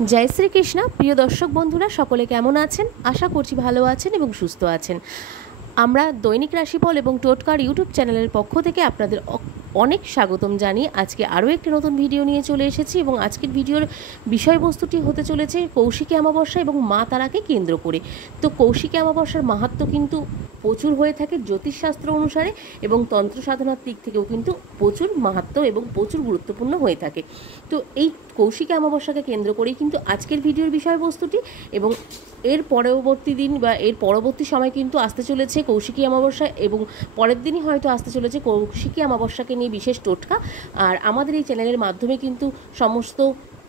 जय श्री कृष्ण प्रिय दर्शक बंधुरा सकले केमन आছেন आशा करছি ভালো আছেন এবং সুস্থ আছেন। আমরা দৈনিক রাশিফল এবং টোটকার ইউটিউব চ্যানেলের পক্ষ থেকে আপনাদের অনেক স্বাগতম জানিয়ে আজকে আরও একটি নতুন ভিডিও নিয়ে চলে এসেছি এবং আজকের ভিডিওর বিষয়বস্তুটি হতে চলেছে কৌশিকী অমাবস্যা এবং মা তারাকে কেন্দ্র করে। তো কৌশিকী অমাবস্যার মাহাত্ম্য কিন্তু প্রচুর হয়ে থাকে জ্যোতিষশাস্ত্র অনুসারে এবং তন্ত্র সাধনার দিক থেকেও কিন্তু প্রচুর মাহাত্ম্য এবং প্রচুর গুরুত্বপূর্ণ হয়ে থাকে। তো এই কৌশিকী অমাবস্যাকে কেন্দ্র করেই কিন্তু আজকের ভিডিওর বিষয়বস্তুটি এবং এর পরবর্তী দিন বা এর পরবর্তী সময় কিন্তু আসতে চলেছে কৌশিকী অমাবস্যা এবং পরের দিনই হয়তো আসতে চলেছে কৌশিকী অমাবস্যাকে নিয়ে বিশেষ টোটকা। আর আমাদের এই চ্যানেলের মাধ্যমে কিন্তু সমস্ত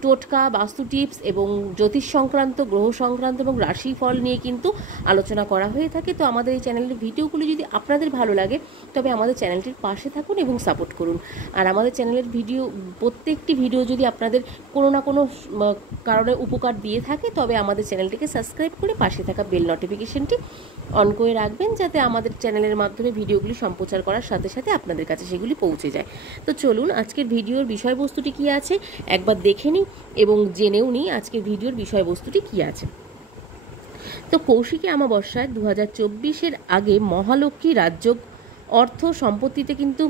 টোটকা, বাস্তু টিপস এবং জ্যোতিষ সংক্রান্ত, গ্রহ সংক্রান্ত এবং রাশিফল নিয়ে কিন্তু আলোচনা করা হয়ে থাকে। তো আমাদের এই চ্যানেলের ভিডিওগুলো যদি আপনাদের ভালো লাগে তবে আমাদের চ্যানেলটির পাশে থাকুন এবং সাপোর্ট করুন। আর আমাদের চ্যানেলের প্রত্যেকটি ভিডিও যদি আপনাদের কোনো না কোনো কারণে উপকার দিয়ে থাকে তবে আমাদের চ্যানেলটিকে সাবস্ক্রাইব করে পাশে থাকা বেল নোটিফিকেশনটি অন করে রাখবেন, যাতে আমাদের চ্যানেলের মাধ্যমে ভিডিওগুলি সম্প্রচার করার সাথে সাথে আপনাদের কাছে সেগুলি পৌঁছে যায়। তো চলুন আজকের ভিডিওর বিষয়বস্তুটি কী আছে একবার দেখে নিই এবং জেনেও নিই আজকের ভিডিওর বিষয়বস্তুটি কী আছে। তো কৌশিকী অমাবস্যায় 2024-এর আগে মহালক্ষ্মী রাজযোগ, অর্থ সম্পত্তিতে কিন্তু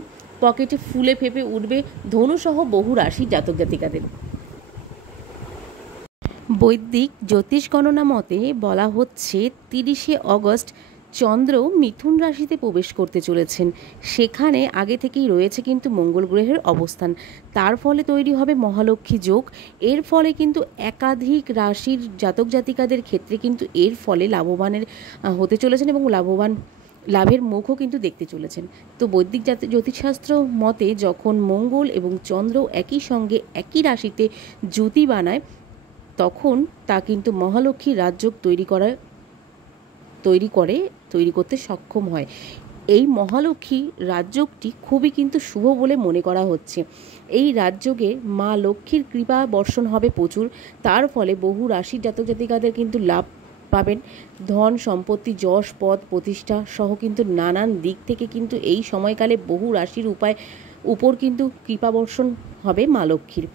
পকেটে ফুলে ফেপে উঠবে ধনুসহ বহু রাশি জাতক জাতিকাদের। বৈদিক জ্যোতিষ গণনা মতে বলা হচ্ছে 30শে অগস্ট চন্দ্র মিথুন রাশিতে প্রবেশ করতে চলেছেন। সেখানে আগে থেকেই রয়েছে কিন্তু মঙ্গল গ্রহের অবস্থান, তার ফলে তৈরি হবে মহালক্ষ্মী যোগ। এর ফলে কিন্তু একাধিক রাশির জাতক জাতিকাদের ক্ষেত্রে কিন্তু এর ফলে লাভবানের হতে চলেছেন এবং লাভের মুখও কিন্তু দেখতে চলেছেন। তো বৈদিক জ্যোতিষশাস্ত্র মতে যখন মঙ্গল এবং চন্দ্র একই সঙ্গে একই রাশিতে জ্যোতি বানায় তখন তা কিন্তু মহালক্ষ্মী রাজযোগ তৈরি করতে সক্ষম হয়। এই মহালক্ষ্মী রাজযোগটি খুবই কিন্তু শুভ বলে মনে করা হচ্ছে। এই রাজযোগে মা লক্ষ্মীর কৃপা বর্ষণ হবে প্রচুর, তার ফলে বহু রাশির জাতক জাতিকাদের কিন্তু লাভ পাবেন। ধন সম্পত্তি, যশ, পদ, প্রতিষ্ঠা সহ কিন্তু নানান দিক থেকে কিন্তু এই সময়কালে বহু রাশির উপর কিন্তু কৃপা বর্ষণ হবে মা লক্ষ্মীর।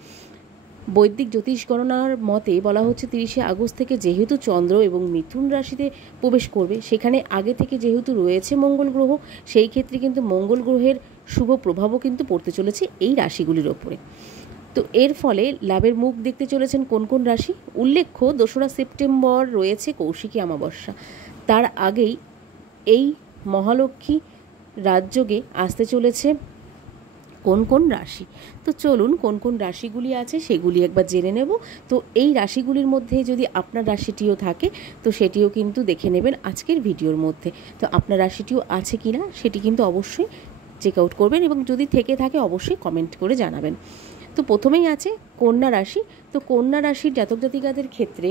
বৈদিক জ্যোতিষ গণনার মতে বলা হচ্ছে 30শে আগস্ট থেকে যেহেতু চন্দ্র এবং মিথুন রাশিতে প্রবেশ করবে, সেখানে আগে থেকে যেহেতু রয়েছে মঙ্গল গ্রহ, সেই ক্ষেত্রে কিন্তু মঙ্গল গ্রহের শুভ প্রভাবও কিন্তু পড়তে চলেছে এই রাশিগুলির ওপরে। তো এর ফলে লাভের মুখ দেখতে চলেছেন কোন কোন রাশি? উল্লেখ্য 2রা সেপ্টেম্বর রয়েছে কৌশিকী অমাবস্যা, তার আগেই এই মহালক্ষ্মী রাজযোগে আসতে চলেছে কোন কোন রাশি। তো চলুন কোন কোন রাশিগুলি আছে সেগুলি একবার জেনে নেব। তো এই রাশিগুলির মধ্যে যদি আপনার রাশিটিও থাকে তো সেটিও কিন্তু দেখে নেবেন আজকের ভিডিওর মধ্যে। তো আপনার রাশিটিও আছে কি না সেটি কিন্তু অবশ্যই চেক আউট করবেন এবং যদি থেকে থাকে অবশ্যই কমেন্ট করে জানাবেন। তো প্রথমেই আছে কন্যা রাশি। তো কন্যা রাশির জাতক জাতিকাদের ক্ষেত্রে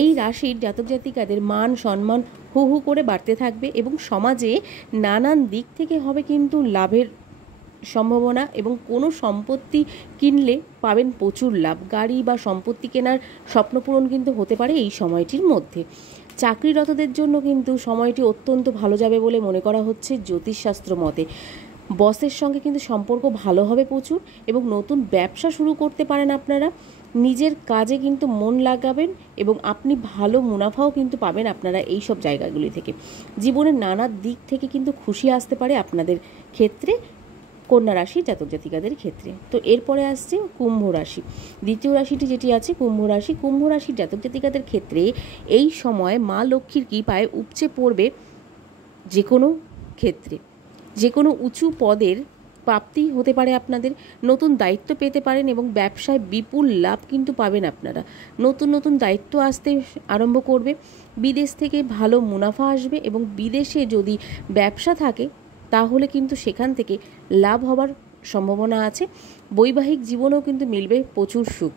এই রাশির জাতক জাতিকাদের মান সম্মান হু হু করে বাড়তে থাকবে এবং সমাজে নানান দিক থেকে হবে কিন্তু লাভের সম্ভাবনা এবং কোনো সম্পত্তি কিনলে পাবেন প্রচুর লাভ। গাড়ি বা সম্পত্তি কেনার স্বপ্নপূরণ কিন্তু হতে পারে এই সময়টির মধ্যে। চাকরিরতদের জন্য কিন্তু সময়টি অত্যন্ত ভালো যাবে বলে মনে করা হচ্ছে জ্যোতিষশাস্ত্র মতে। বসের সঙ্গে কিন্তু সম্পর্ক ভালো হবে প্রচুর এবং নতুন ব্যবসা শুরু করতে পারেন আপনারা। নিজের কাজে কিন্তু মন লাগাবেন এবং আপনি ভালো মুনাফাও কিন্তু পাবেন আপনারা এই সব জায়গাগুলি থেকে। জীবনের নানা দিক থেকে কিন্তু খুশি আসতে পারে আপনাদের ক্ষেত্রে, কন্যা রাশি জাতক জাতিকাদের ক্ষেত্রে। তো এরপরে আসছে কুম্ভ রাশি। দ্বিতীয় রাশিটি যেটি আছে কুম্ভ রাশি। কুম্ভ রাশির জাতক জাতিকাদের ক্ষেত্রে এই সময় মা লক্ষ্মীর কৃপায় উপচে পড়বে যে কোনো ক্ষেত্রে, যে কোনো উঁচু পদের প্রাপ্তি হতে পারে আপনাদের, নতুন দায়িত্ব পেতে পারেন এবং ব্যবসায় বিপুল লাভ কিন্তু পাবেন আপনারা। নতুন নতুন দায়িত্ব আসতে আরম্ভ করবে, বিদেশ থেকে ভালো মুনাফা আসবে এবং বিদেশে যদি ব্যবসা থাকে তাহলে কিন্তু সেখান থেকে লাভ হবার সম্ভাবনা আছে। বৈবাহিক জীবনেও কিন্তু মিলবে প্রচুর সুখ।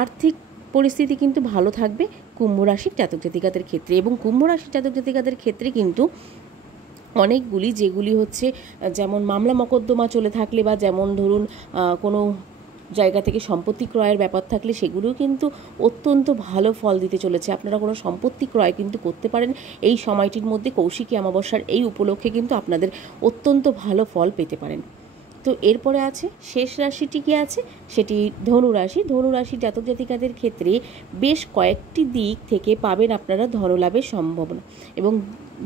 আর্থিক পরিস্থিতি কিন্তু ভালো থাকবে কুম্ভ রাশির জাতক জাতিকাদের ক্ষেত্রে এবং কুম্ভ রাশির জাতক জাতিকাদের ক্ষেত্রে কিন্তু অনেকগুলি যেগুলি হচ্ছে যেমন মামলা মকদ্দমা চলে থাকলে বা যেমন ধরুন কোনো জায়গা থেকে সম্পত্তি ক্রয়ের ব্যাপার থাকলে সেগুলোও কিন্তু অত্যন্ত ভালো ফল দিতে চলেছে। আপনারা কোনো সম্পত্তি ক্রয় কিন্তু করতে পারেন এই সময়টির মধ্যে। কৌশিকী অমাবস্যার এই উপলক্ষে কিন্তু আপনাদের অত্যন্ত ভালো ফল পেতে পারেন। তো এরপরে আছে শেষ রাশিটি কি আছে, সেটি ধনুরাশি। ধনুরাশি জাতক জাতিকাদের ক্ষেত্রে বেশ কয়েকটি দিক থেকে পাবেন আপনারা ধনলাভের সম্ভাবনা এবং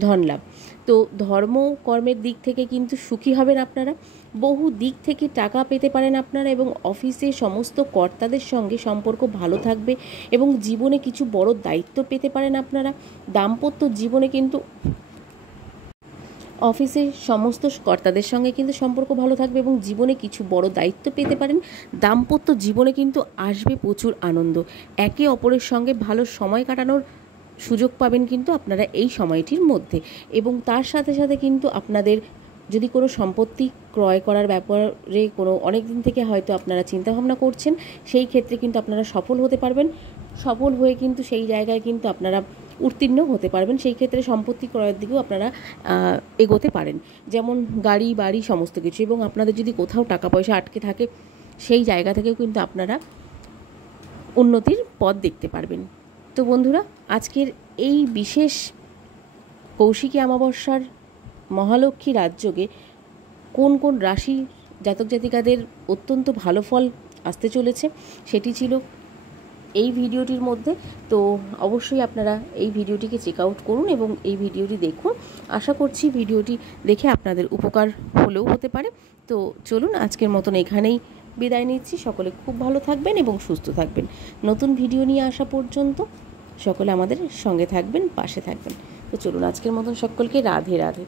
ধনলাভ। তো ধর্ম কর্মের দিক থেকে কিন্তু সুখী হবেন আপনারা, বহু দিক থেকে টাকা পেতে পারেন আপনারা, এবং অফিসে সমস্ত কর্তাদের সঙ্গে সম্পর্ক ভালো থাকবে এবং জীবনে কিছু বড় দায়িত্ব পেতে পারেন আপনারা। দাম্পত্য জীবনে কিন্তু অফিসের সমস্ত কর্তাদের সঙ্গে কিন্তু সম্পর্ক ভালো থাকবে এবং জীবনে কিছু বড় দায়িত্ব পেতে পারেন। দাম্পত্য জীবনে কিন্তু আসবে প্রচুর আনন্দ, একে অপরের সঙ্গে ভালো সময় কাটানোর সুযোগ পাবেন কিন্তু আপনারা এই সময়টির মধ্যে। এবং তার সাথে সাথে কিন্তু আপনাদের যদি কোনো সম্পত্তি ক্রয় করার ব্যাপারে কোনো অনেক দিন থেকে হয়তো আপনারা চিন্তাভাবনা করছেন, সেই ক্ষেত্রে কিন্তু আপনারা সফল হতে পারবেন। সফল হয়ে কিন্তু সেই জায়গায় কিন্তু আপনারা উত্তীর্ণ হতে পারবেন। সেই ক্ষেত্রে সম্পত্তি ক্রয়ের দিকেও আপনারা এগোতে পারেন, যেমন গাড়ি বাড়ি সমস্ত কিছু। এবং আপনাদের যদি কোথাও টাকা পয়সা আটকে থাকে, সেই জায়গা থেকেও কিন্তু আপনারা উন্নতির পথ দেখতে পারবেন। তো বন্ধুরা, আজকের এই বিশেষ কৌশিকী অমাবস্যার মহালক্ষ্মী রাজযোগে কোন কোন রাশি জাতক জাতিকাদের অত্যন্ত ভালো ফল আসতে চলেছে, সেটি ছিল এই ভিডিওটির মধ্যে। তো অবশ্যই আপনারা এই ভিডিওটিকে চেক আউট করুন এবং এই ভিডিওটি দেখুন। আশা করছি ভিডিওটি দেখে আপনাদের উপকার হলেও হতে পারে। তো চলুন, আজকের মতন এখানেই বিদায় নিচ্ছি। সকলে খুব ভালো থাকবেন এবং সুস্থ থাকবেন। নতুন ভিডিও নিয়ে আসা পর্যন্ত সকলে আমাদের সঙ্গে থাকবেন, পাশে থাকবেন। তো চলুন, আজকের মতন সকলকে রাধে রাধে।